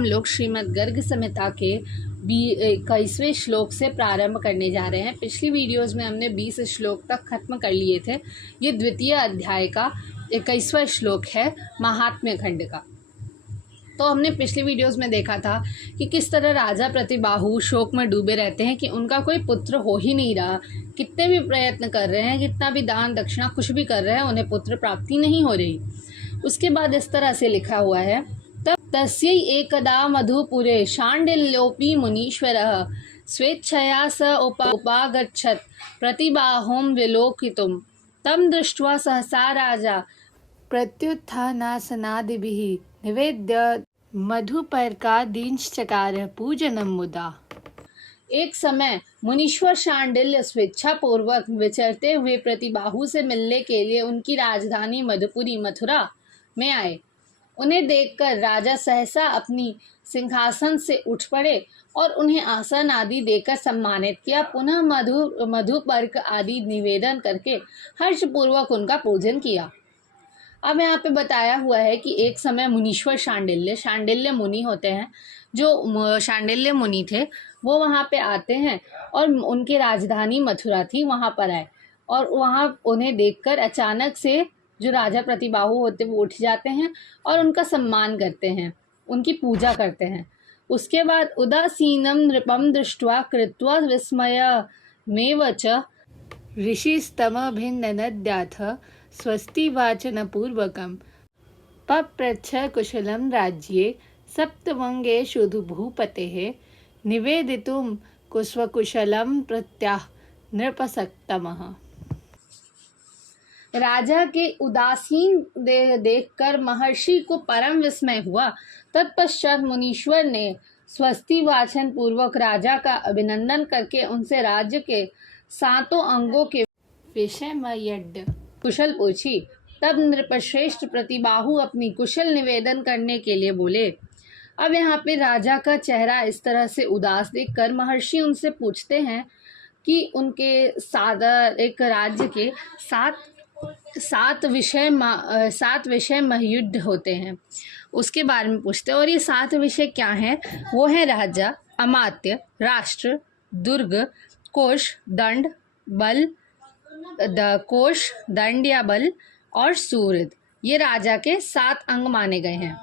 हम लोग श्रीमद् गर्ग संहिता के 21वें श्लोक से प्रारंभ करने जा रहे हैं। पिछली वीडियोस में हमने 20 श्लोक तक खत्म कर लिए थे। ये द्वितीय अध्याय का 21वां श्लोक है महात्म्य खंड का। तो हमने पिछली वीडियोस में देखा था कि किस तरह राजा प्रतिबाहु शोक में डूबे रहते हैं कि उनका कोई पुत्र हो ही नहीं रहा। कितने भी प्रयत्न कर रहे हैं, कितना भी दान दक्षिणा कुछ भी कर रहे हैं, उन्हें पुत्र प्राप्ति नहीं हो रही। उसके बाद इस तरह से लिखा हुआ है, तब तस्यै एकदा मधुपुरे शाण्डिल्योऽपि मुनीश्वरः स्वेच्छया स उपागच्छत् प्रतिबाहुं विलोकितुं तं दृष्ट्वा सहसा राजा प्रत्युत्थानासनादिभिः निवेद्य मधुपर्कादींश्चकार पूजनम मुदा। एक समय मुनीश्वर शाण्डिल्य स्वेच्छापूर्वक विचरते हुए प्रतिबाहु से मिलने के लिए उनकी राजधानी मधुपुरी मथुरा में आए। उन्हें देखकर राजा सहसा अपनी सिंहासन से उठ पड़े और उन्हें आसन आदि देकर सम्मानित किया। पुनः मधुपर्क आदि निवेदन करके हर्षपूर्वक उनका पूजन किया। अब यहाँ पे बताया हुआ है कि एक समय मुनीश्वर शाण्डिल्य मुनि होते हैं, जो शाण्डिल्य मुनि थे वो वहाँ पे आते हैं और उनकी राजधानी मथुरा थी, वहाँ पर आए और वहाँ उन्हें देखकर अचानक से जो राजा प्रतिबाहु होते वो उठ जाते हैं और उनका सम्मान करते हैं, उनकी पूजा करते हैं। उसके बाद उदासीनं नृपं दृष्ट्वा कृत्वा विस्मयमेव च ऋषिस्तमभिनन्द्याथ स्वस्ति वाचनपूर्वकं पप्रच्छ कुशलं राज्ये सप्तवङ्गेषु भूपतेः निवेदितुं कुशलं प्रत्याह नृपसत्तमः। राजा के उदासीन देखकर महर्षि को परम विस्मय हुआ। तत्पश्चात मुनीश्वर ने स्वस्ति वाचन पूर्वक राजा का अभिनंदन करके उनसे राज्य के 7 अंगों के विषय में कुशल पूछी। तब नृपश्रेष्ठ प्रतिबाहु अपनी कुशल निवेदन करने के लिए बोले। अब यहाँ पे राजा का चेहरा इस तरह से उदास देखकर महर्षि उनसे पूछते हैं कि उनके एक राज्य के 7 विषय महायुद्ध होते हैं, उसके बारे में पूछते हैं। और ये 7 विषय क्या हैं? वो है राजा, अमात्य, राष्ट्र, दुर्ग, कोश, दंड, बल, कोश, दंड या बल और सूर्य। ये राजा के 7 अंग माने गए हैं।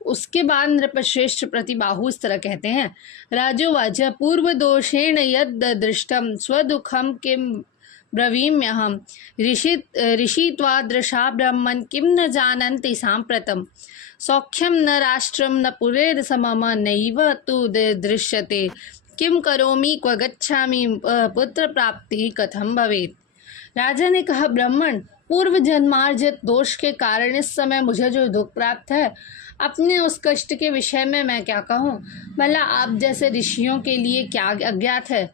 उसके बाद नृपश्रेष्ठ प्रतिबाहु इस तरह कहते हैं, राजोवाच पूर्व दोषेण यद दृष्टम स्वदुखम किम ब्रवीम्यहम ऋषित्वादृशा ब्रह्मन् किम न जानन्ति साम्प्रतम् सौख्यम न राष्ट्रम न पुरेर समम नैव तु दृश्यते किम करोमि क्व गच्छामि पुत्र प्राप्ति कथम भवेत्। राजा ने कहा, ब्राह्मण, पूर्व जन्मार्जित दोष के कारण इस समय मुझे जो दुख प्राप्त है, अपने उस कष्ट के विषय में मैं क्या कहूँ। भला आप जैसे ऋषियों के लिए क्या अज्ञात है।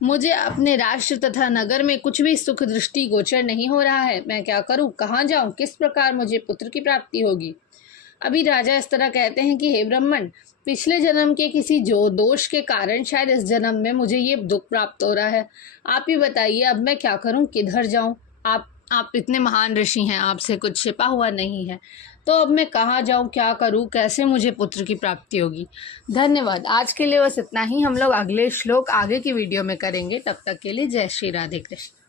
मुझे अपने राष्ट्र तथा नगर में कुछ भी सुख दृष्टि गोचर नहीं हो रहा है। मैं क्या करूँ, कहाँ जाऊँ, किस प्रकार मुझे पुत्र की प्राप्ति होगी। अभी राजा इस तरह कहते हैं कि हे ब्राह्मण, पिछले जन्म के किसी जो दोष के कारण शायद इस जन्म में मुझे ये दुख प्राप्त हो रहा है। आप ही बताइए, अब मैं क्या करूं, किधर जाऊं। आप इतने महान ऋषि हैं, आपसे कुछ छिपा हुआ नहीं है, तो अब मैं कहाँ जाऊं, क्या करूं, कैसे मुझे पुत्र की प्राप्ति होगी। धन्यवाद। आज के लिए बस इतना ही। हम लोग अगले श्लोक आगे की वीडियो में करेंगे। तब तक के लिए जय श्री राधे कृष्ण।